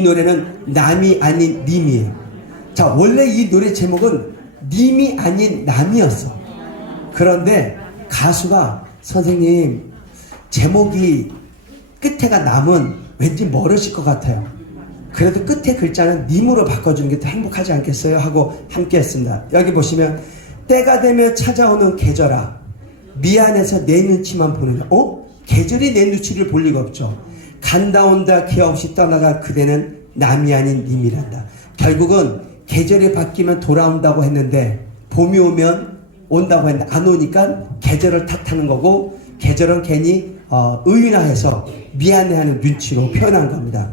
이 노래는 남이 아닌 님이에요. 자, 원래 이 노래 제목은 님이 아닌 남이었어. 그런데 가수가 선생님 제목이 끝에가 남은 왠지 멀으실 것 같아요. 그래도 끝에 글자는 님으로 바꿔주는 게 더 행복하지 않겠어요? 하고 함께 했습니다. 여기 보시면 때가 되면 찾아오는 계절아 미안해서 내 눈치만 보느냐 어? 계절이 내 눈치를 볼 리가 없죠. 간다 온다 기어 없이 떠나가 그대는 남이 아닌 님이란다. 결국은 계절이 바뀌면 돌아온다고 했는데 봄이 오면 온다고 했는데 안 오니까 계절을 탓하는 거고 계절은 괜히 어, 의인화해서 미안해하는 눈치로 표현한 겁니다.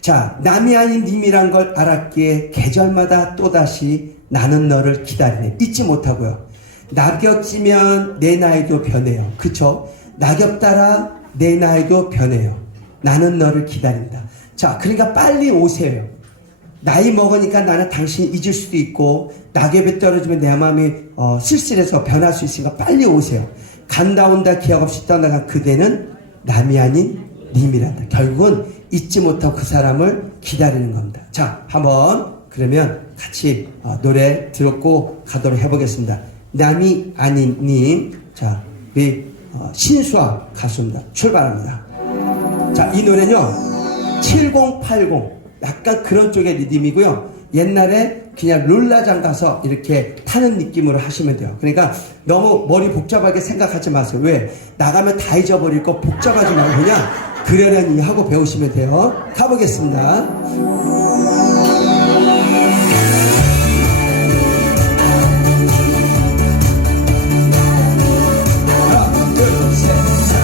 자, 남이 아닌 님이란 걸 알았기에 계절마다 또다시 나는 너를 기다리네. 잊지 못하고요. 낙엽 지면 내 나이도 변해요. 그쵸? 낙엽 따라 내 나이도 변해요. 나는 너를 기다린다. 자, 그러니까 빨리 오세요. 나이 먹으니까 나는 당신 잊을 수도 있고 낙엽이 떨어지면 내 마음이 어, 쓸쓸해서 변할 수 있으니까 빨리 오세요. 간다 온다 기억 없이 떠나간 그대는 남이 아닌 님이란다. 결국은 잊지 못하고 그 사람을 기다리는 겁니다. 자, 한번 그러면 같이 어, 노래 들었고 가도록 해보겠습니다. 남이 아닌 님. 자, 우리 어, 신수아 가수입니다. 출발합니다. 자, 이 노래는요. 7080 약간 그런 쪽의 리듬이고요. 옛날에 그냥 룰라장 가서 이렇게 타는 느낌으로 하시면 돼요. 그러니까 너무 머리 복잡하게 생각하지 마세요. 왜? 나가면 다 잊어버릴 거 복잡하지 말고 그냥 그러려니 하고 배우시면 돼요. 가보겠습니다. 하나, 둘,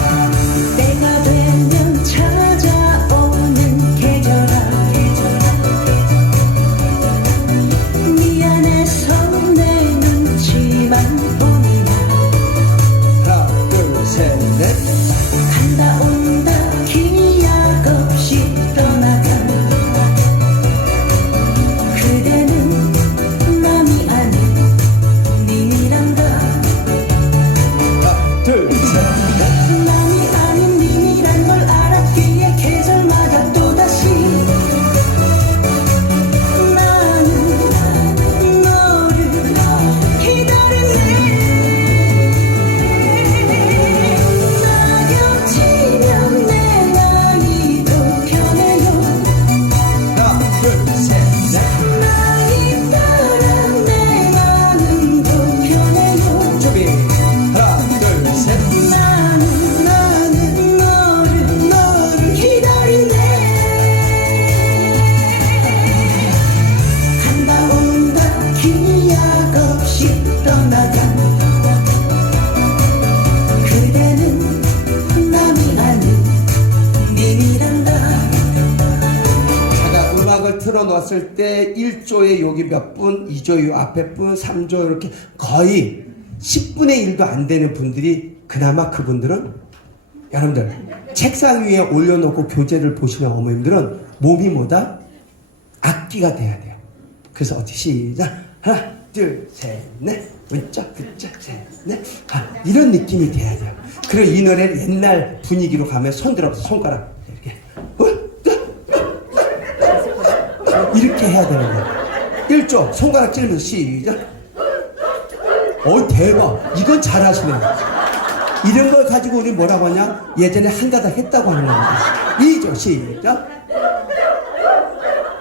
2조 요 앞에 분, 3조 이렇게 거의 10분의 1도 안 되는 분들이 그나마 그분들은 여러분들 책상 위에 올려놓고 교재를 보시는 어머님들은 몸이 뭐다? 악기가 돼야 돼요. 그래서 어떻게 시작. 하나 둘셋넷. 왼쪽 그쪽 셋넷. 아, 이런 느낌이 돼야 돼요. 그리고 이 노래를 옛날 분위기로 가면 손 들어서 손가락. 이렇게. 어? 이렇게 해야 되는 거예요. 1조 손가락 찌르면서 시작. 어 대박 이건 잘하시네. 이런 걸 가지고 우리 뭐라고 하냐? 예전에 한 가닥 했다고 하는 겁니다. 2조 시작.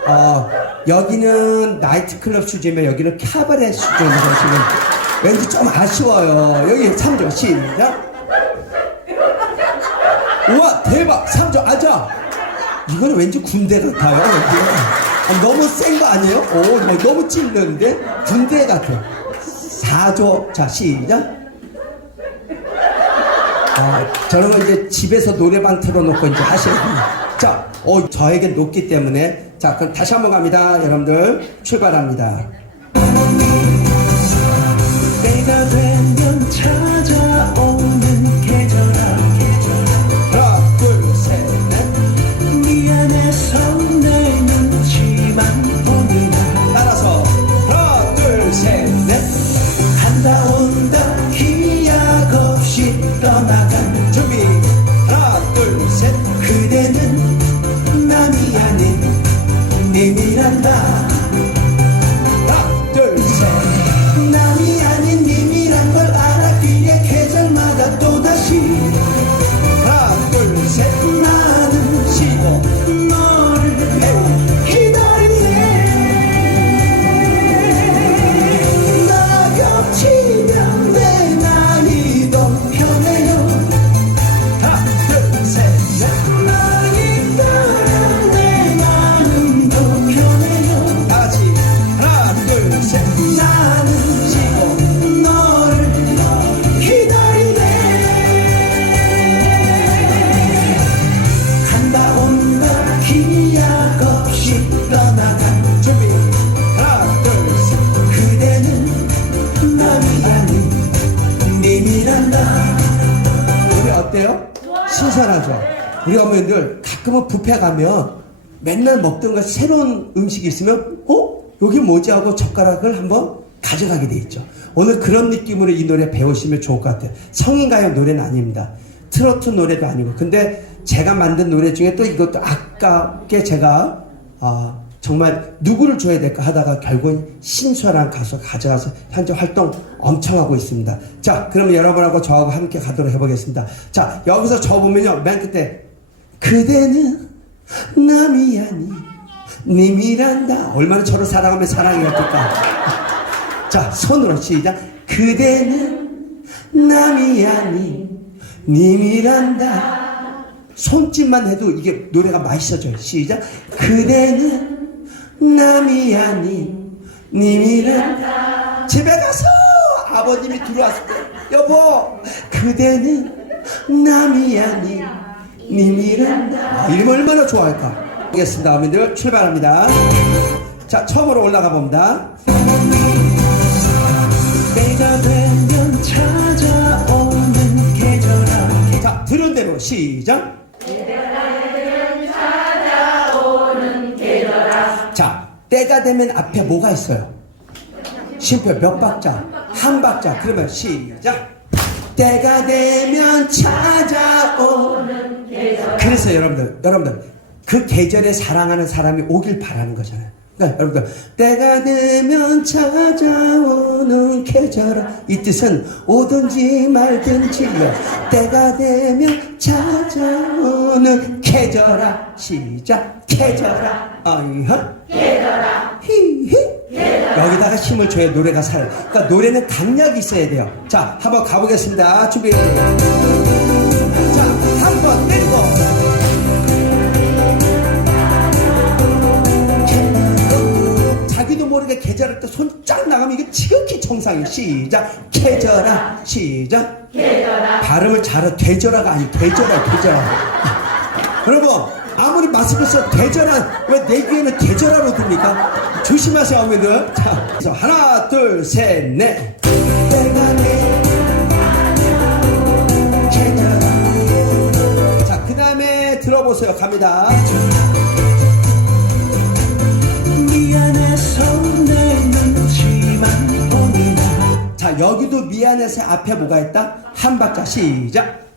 어, 여기는 나이트클럽 수준이면 여기는 카바레 수준으로 지금 왠지 좀 아쉬워요. 여기 3조 시작. 우와 대박 3조 아자. 이거는 왠지 군대 같아요. 여기. 아, 너무 센 거 아니에요? 오 뭐 너무 찔르는데 군대 같아. 4조 자 시작. 아, 저런 거 이제 집에서 노래방 틀어놓고 이제 하시는 겁니다. 자, 어, 저에게 높기 때문에. 자, 그럼 다시 한번 갑니다. 여러분들, 출발합니다. 때가 되면 찾아오 우리 어머니들 가끔은 뷔페 가면 맨날 먹던 거 새로운 음식이 있으면 어? 여기 뭐지 하고 젓가락을 한번 가져가게 돼 있죠. 오늘 그런 느낌으로 이 노래 배우시면 좋을 것 같아요. 성인 가요 노래는 아닙니다. 트로트 노래도 아니고. 근데 제가 만든 노래 중에 또 이것도 아깝게 제가 아, 정말 누구를 줘야 될까 하다가 결국은 신수아라는 가수가 가져가서 현재 활동 엄청 하고 있습니다. 자, 그러면 여러분하고 저하고 함께 가도록 해보겠습니다. 자, 여기서 저 보면요. 맨 끝에 그대는 남이 아니 님이란다. 얼마나 저를 사랑하면 사랑이 같을까. 자, 손으로 시작. 그대는 남이 아니 님이란다. 손짓만 해도 이게 노래가 맛있어져요. 시작. 그대는 남이 아닌 님이란다. 집에 가서 아버님이 들어왔을 때, 여보, 그대는 남이 아닌 님이란다. 아, 이러면 얼마나 좋아할까. 알겠습니다. 어머니들 출발합니다. 자, 처음으로 올라가 봅니다. 때가 되면 찾아오는 계절아 자, 들은 대로 시작. 자, 때가 되면 앞에 뭐가 있어요? 쉼표 몇 박자? 한 박자. 그러면 시작. 때가 되면 찾아오는 계절. 그래서 여러분들, 여러분들 그 계절에 사랑하는 사람이 오길 바라는 거잖아요. 그러니까 여러분들 때가 되면 찾아오는 계절아 이 뜻은 오든지 말든지요. 때가 되면 찾아오는 계절아. 시작. 계절아. 어이허. 계절아. 히히 여기다가 힘을 줘야 노래가 살아요 그러니까 노래는 강약이 있어야 돼요 자 한번 가보겠습니다 준비 자 한 번 때리고 자기도 모르게 계절할 때 손 쫙 나가면 이게 지극히 정상이에요. 시작. 계절아. 시작. 계절아. 발음을 잘해. 되절아가 아니 되절아. 되절아. 여러분 아무리 마스크 써 되절아 왜내 귀에는 계절아로 들립니까? 조심하세요 어머니들. 자, 그래서 하나 둘 셋 넷. 자, 그 다음에 들어보세요. 갑니다. 자, 여기도 미안해서 앞에 뭐가 있다? 한 박자 시작.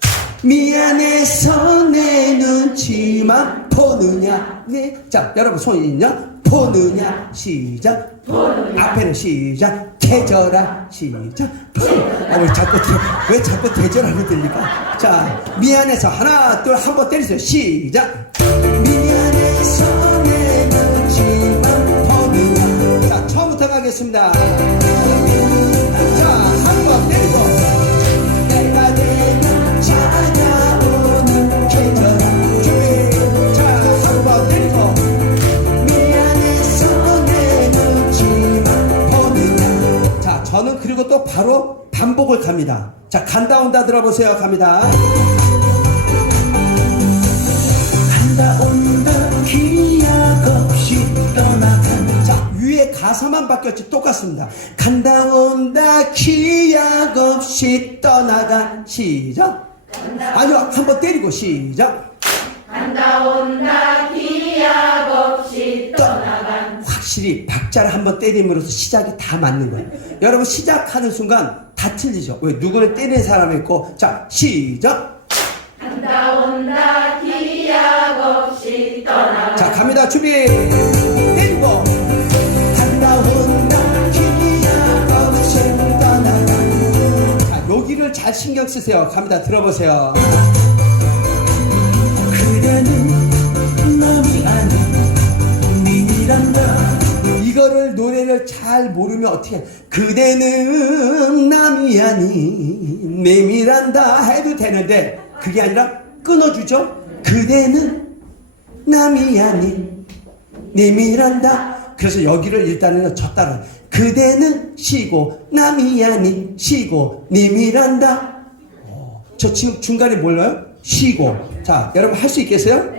미안해서 내 눈치만 보느냐. 네. 자, 여러분 손 있냐? 보느냐. 시작. 앞에는 시작. 계절아. 시작. 아, 왜 자꾸, 대- 왜 자꾸 계절하로 들리까? 자, 미안해서 하나, 둘, 한 번 때리세요. 시작. 미안해서 내 눈치만 보느냐. 자, 처음부터 가겠습니다. 그리고 또 바로 반복을 갑니다 자, 간다 온다 들어보세요 갑니다 간다 온다 기약 없이 떠나간 자, 위에 가사만 바뀌었지 똑같습니다. 간다 온다 기약 없이 떠나간 시작. 아니요, 한번 때리고 시작. 간다 온다 기약 없이 떠나간 확실히 박자를 한번 때림으로써 시작이 다 맞는 거예요. 여러분 시작하는 순간 다 틀리죠. 왜 누구는 때리는 사람이 있고 자 시작. 간다 온다 기약 없이 떠나. 자 갑니다 준비. 때리고 간다 온다 기약 없이 떠나자 여기를 잘 신경 쓰세요. 갑니다 들어보세요. 잘 모르면 어떻게 해? 그대는 남이 아닌 내밀한다 해도 되는데 그게 아니라 끊어주죠? 그대는 남이 아닌 내밀한다. 그래서 여기를 일단은 저 따라 그대는 쉬고 남이 아닌 쉬고 내밀한다. 어, 저 지금 중간에 몰라요? 쉬고. 자 여러분 할 수 있겠어요?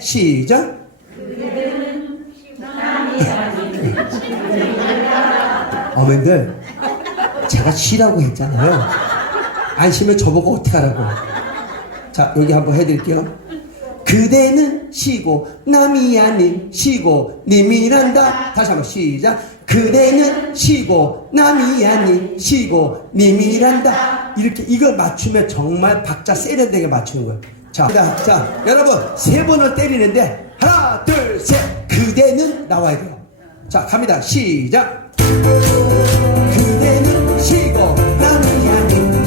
시작 어머님들 제가 쉬라고 했잖아요. 안 쉬면 저보고 어떡하라고. 자 여기 한번 해드릴게요. 그대는 쉬고 남이 아닌 쉬고 님이란다. 다시 한번 시작. 그대는 쉬고 남이 아닌 쉬고 님이란다. 이렇게 이걸 맞추면 정말 박자 세련되게 맞추는 거예요. 자, 자, 자 여러분 세 번을 때리는데 하나 둘 셋. 그대는 나와야 돼요. 자 갑니다. 시작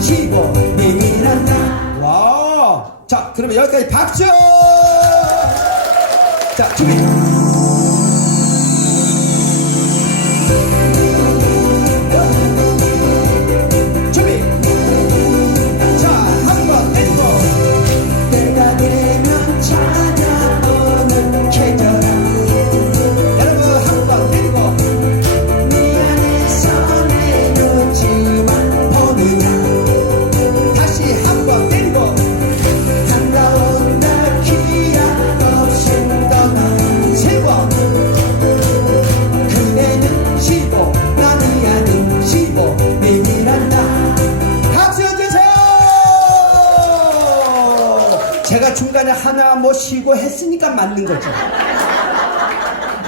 아닌 쉬고 내밀한다. 와. 자 그러면 여기까지 박수! 자 준비 뭐 쉬고 했으니까 맞는 거죠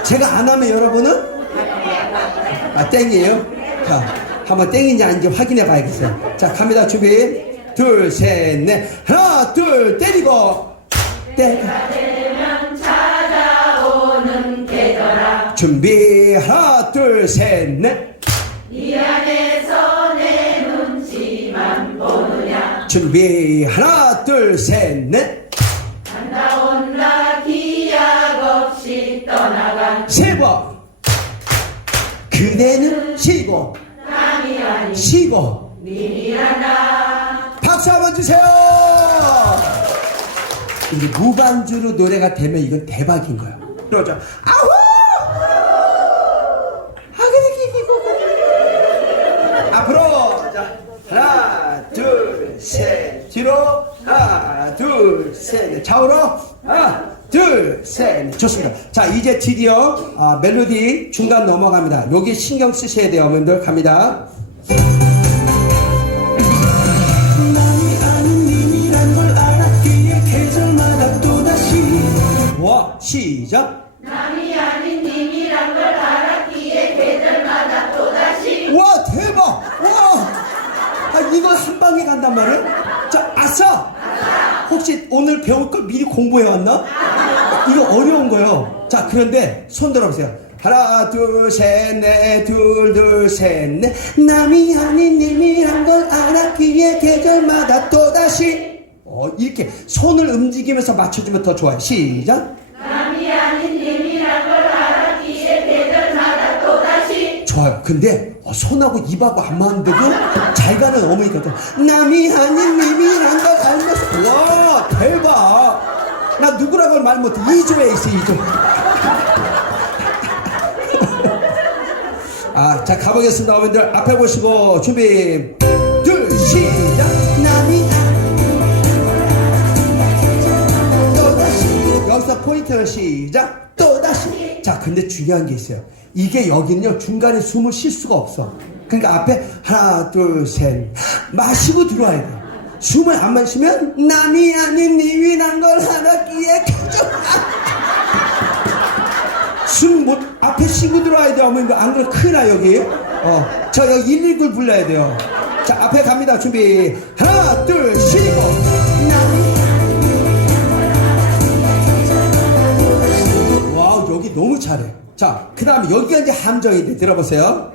제가 안 하면 여러분은 아, 땡이에요? 자, 한번 땡인지 아닌지 확인해 봐야겠어요. 자, 갑니다. 준비. 둘, 셋, 넷. 하나, 둘, 때리고. 때. 준비. 하나, 둘, 셋, 넷. 준비. 하나, 둘, 셋, 넷. 세 번. 그대는 쉬고, 쉬고. 박수 한번 주세요. 이게 무반주로 노래가 되면 이건 대박인 거야. 그러죠. 아우! 앞으로 자 하나 둘 셋 뒤로 하나 둘셋 좌우로 하나 둘 셋 좋습니다. 자 이제 드디어 아, 멜로디 중간 넘어갑니다. 여기 신경 쓰셔야 돼요, 어머님들 갑니다. 와 시작. 남이 아닌 님이란 걸 알았기에 계절마다 또다시 와 대박 와 아, 이거 한 방에 간단 말이야 자 아싸 혹시 오늘 배울 걸 미리 공부해 왔나 이거 어려운 거요. 자 그런데 손 들어보세요. 하나 둘 셋 넷 둘 둘 셋 넷. 남이 아닌 님이란 걸 알았기에 계절마다 또다시. 어 이렇게 손을 움직이면서 맞춰주면 더 좋아요. 시작. 남이 아닌 님이란 걸 알았기에 계절마다 또다시. 좋아요. 근데 어, 손하고 입하고 안 맞는데도 잘 가는 어머니가 또 남이 아닌 님이란 걸 알면서 와 대박. 나 누구라고 말 못해. 2조에 있어 2조. 아, 자 가보겠습니다. 어머님들 앞에 보시고 준비. 둘 시작. 아닌 또다시 여기서 포인트를 시작 또다시 자 근데 중요한 게 있어요 이게 여기는요 중간에 숨을 쉴 수가 없어 그러니까 앞에 하나 둘 셋 마시고 들어와야 돼 숨을 안 마시면 남이 아닌 님이란 걸 알았기에 숨못 앞에 쉬고 들어와야 돼 어머님들 안 그러면 큰일 나 여기. 어저 여기 119를 불러야 돼요. 자 앞에 갑니다 준비. 하나 둘 쉬고. 와우 여기 너무 잘해. 자그 다음에 여기가 이제 함정인데 들어보세요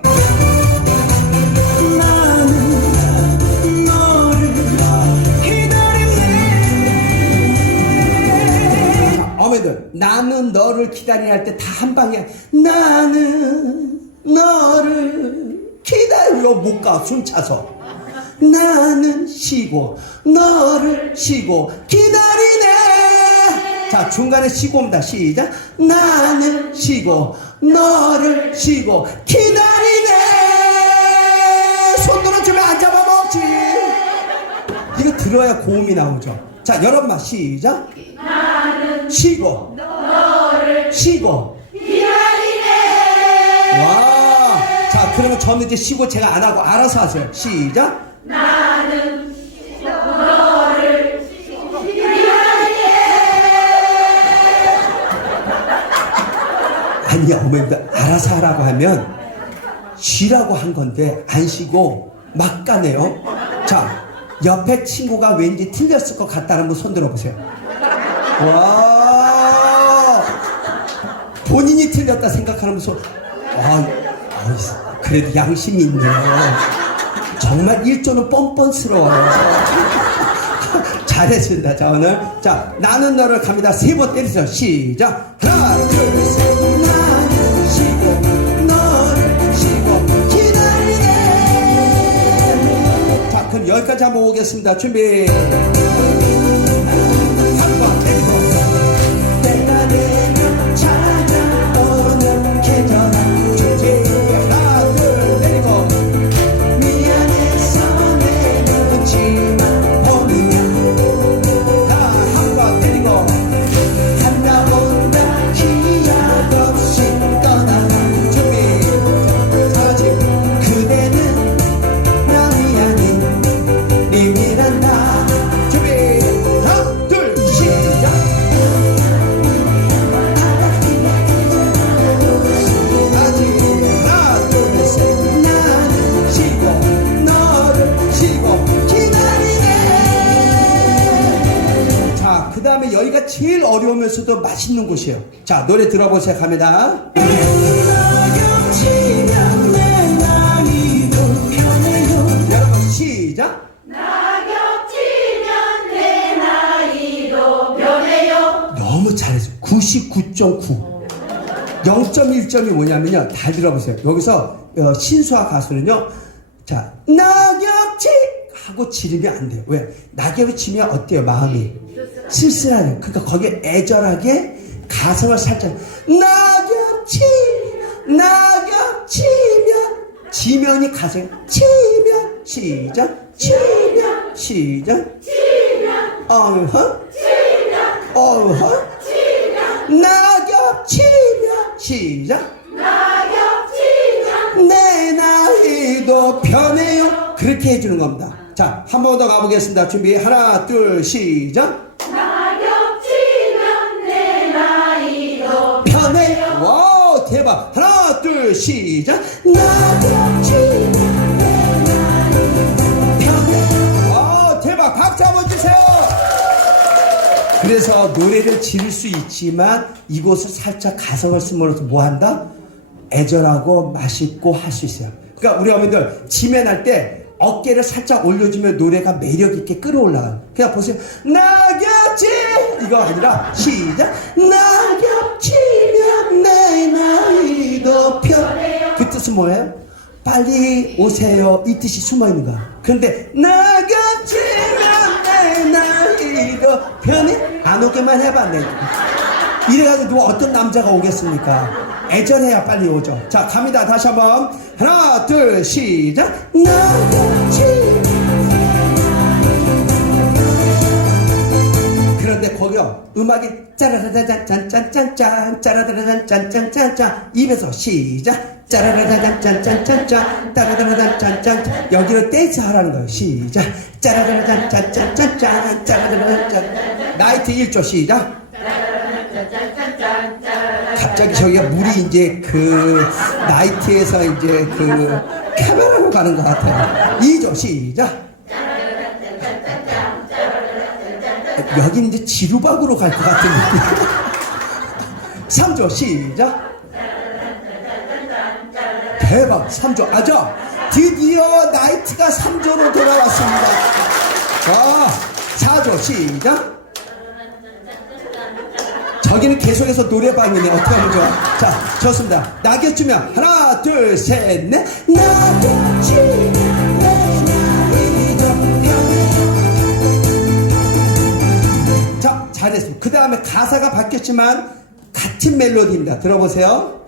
어머님들 나는 너를 기다리라 할 때 다 한 방에 나는 너를 기다려 못 가 숨 차서. 나는 쉬고 너를 쉬고 기다리네. 자 중간에 쉬고 옵니다. 시작. 나는 쉬고 너를 쉬고 기다리네. 손 들어 주면 안 잡아먹지 이거 들어야 고음이 나오죠 자 여러분만 시작 쉬고 쉬고 와. 자, 그러면 저는 이제 쉬고 제가 안 하고 알아서 하세요. 시작. 나는 너를 아니야, 어머님들. 알아서 하라고 하면 쉬라고 한 건데 안 쉬고 막 가네요. 자, 옆에 친구가 왠지 틀렸을 것 같다는 분 손 들어 보세요. 와. 본인이 틀렸다 생각하는 손. 아, 그래도 양심이 있네요. 정말 일조는 뻔뻔스러워요. 잘했습니다. 자, 오늘. 자, 나는 너를 갑니다. 세 번 때리세요. 시작. 하나, 둘, 셋. 나는 쉬고, 그럼 여기까지 한번 오겠습니다. 준비. 곳이에요 자 노래 들어보세요 갑니다. 여러분 시작. 낙엽 치면 내 나이도 변해요 너무 잘했어요 99.9 0.1점이 뭐냐면요. 잘 들어보세요. 여기서 어, 신수와 가수는요. 자 낙엽치 하고 지르면 안 돼요. 왜? 낙엽이 치면 어때요 마음이? 쓸쓸하네요 그러니까 거기에 애절하게 가성을 살짝 낙엽 치 낙엽 치면 지면이 가성 치면 시작 치면 시작 어허 어허 낙엽 치면 시작. 낙엽 치면 내 나이도 변해요. 그렇게 해주는 겁니다. 자 한 번 더 가보겠습니다. 준비 하나 둘 시작 대박 하나 둘 시작 와우 대박 박수 한번 주세요 그래서 노래를 지를 수 있지만 이곳을 살짝 가성을 쓰므로써 뭐 한다? 애절하고 맛있고 할 수 있어요. 그러니까 우리 어머니들 지면할 때 어깨를 살짝 올려주면 노래가 매력 있게 끌어올라가요. 그냥 보세요. 낙엽지 이거 아니라 시작. 낙엽지면 내 나이도 편. 그 뜻은 뭐예요? 빨리 오세요. 이 뜻이 숨어 있는 거야. 그런데 낙엽지면 내 나이도 편해? 안 오게만 해봐, 내. 이래가지고 누가 어떤 남자가 오겠습니까? 애절해야 빨리 오죠. 자, 갑니다. 다시 한 번. 하나, 둘, 시작. 낙엽지. 그런데 거기요 음악이 짜라라짠짠짠짠짠 짜라라짠짠짠짠짠 입에서 시작 짜라라짠짠짠짠짠 따라라짠짠짠 여기는 댄스 하라는 거예요 시작 짜라라짠짠짠짠짠 짜라라짠 나이트 1조 시작 갑자기 저기가 물이 이제 그 나이트에서 이제 그 카메라로 가는 것 같아요 2조 시작 여기 이제 지루박으로 갈 것 같은 느낌. 3조 시작. 대박 3조 아죠? 드디어 나이트가 3조로 돌아왔습니다. 와 4조 시작. 저기는 계속해서 노래방이네. 어떡하면 좋아. 자, 좋습니다. 낙엽 주면 하나, 둘, 셋, 넷. 낙엽 주면 했습니다. 그 다음에 가사가 바뀌었지만 같은 멜로디입니다. 들어보세요.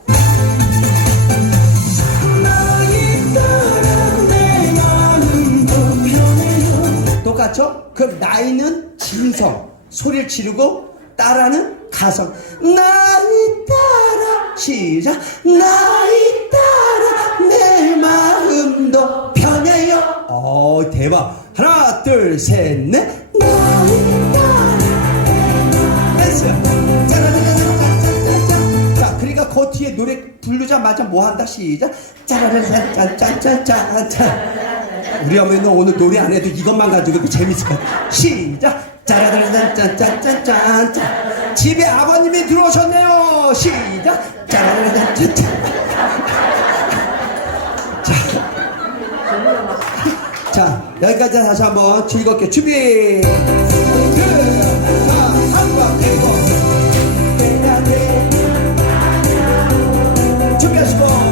똑같죠? 그럼 나이는 진성, 소리를 지르고 따라는 가성. 나이 따라 시작. 나이 따라 내 마음도 변해요. 어 대박. 하나 둘 셋 넷. 나이 따라 짜라라라라짜짜짜. 자, 그러니까 그 뒤에 노래 부르자마자 뭐 한다 시작. 짜라라라짜짜짜짜. 우리 어머니는 오늘 노래 안 해도 이것만 가지고도 재밌을 것 같아. 시작. 짜라라라짠짠짠짠짠. 집에 아버님이 들어오셨네요. 시작. 짜라라라짠짠. 자. 자, 여기까지 다시 한번 즐겁게 준비. 둘, 자,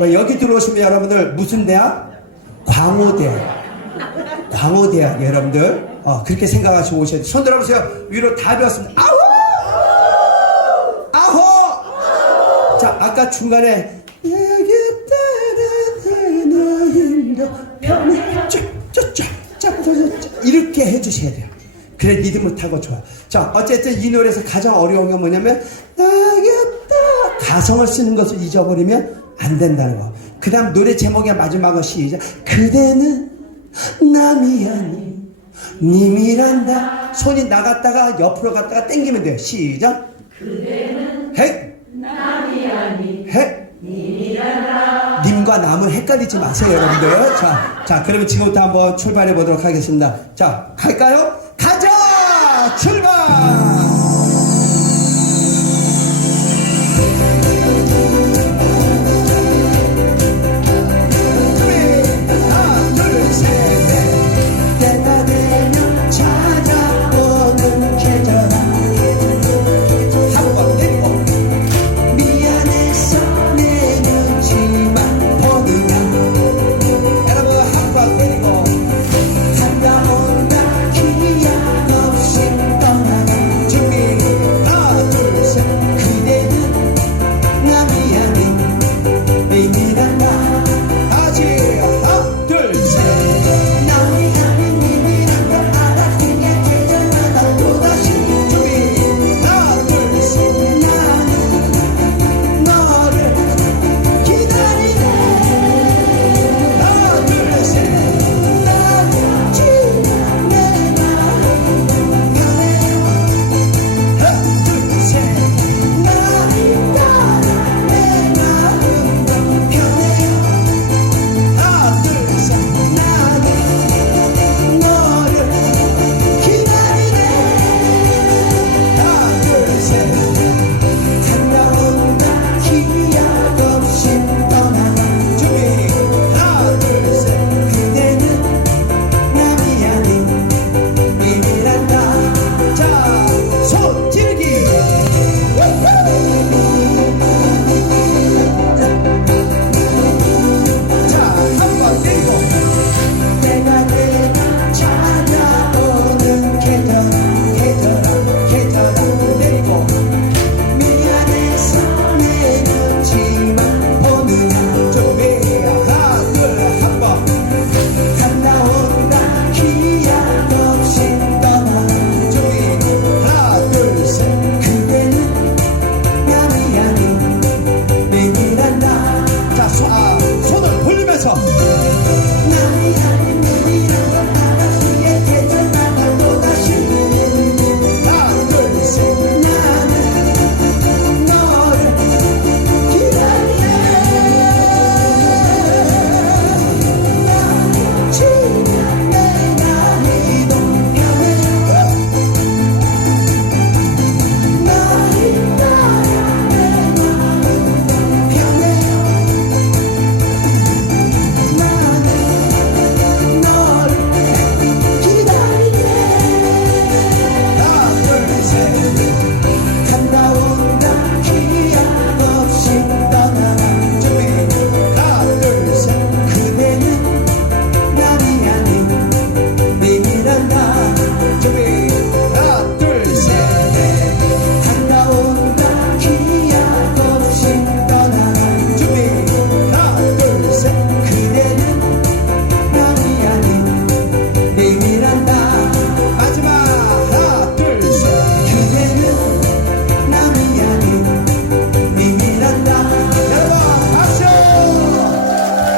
여기 들어오시면 여러분들 무슨 대학? 광호대학. 광호대학 여러분들. 어, 그렇게 생각하시고 오셔야 돼요 손 들어보세요. 위로 다 배웠습니다. 아호! 아호! 자 아까 중간에 내게 이렇게 해주셔야 돼요. 그래 리듬을 타고 좋아. 자 어쨌든 이 노래에서 가장 어려운 건 뭐냐면 나겠다. 가성을 쓰는 것을 잊어버리면 안 된다는 거 그 다음 노래 제목의 마지막은 시작. 그대는 남이 아닌 님이란다. 손이 나갔다가 옆으로 갔다가 땡기면 돼요. 시작. 그대는 해 남이 아닌 해 님과 남을 헷갈리지 마세요 여러분들. 자, 자 그러면 지금부터 한번 출발해 보도록 하겠습니다. 자 갈까요? 가자! 출발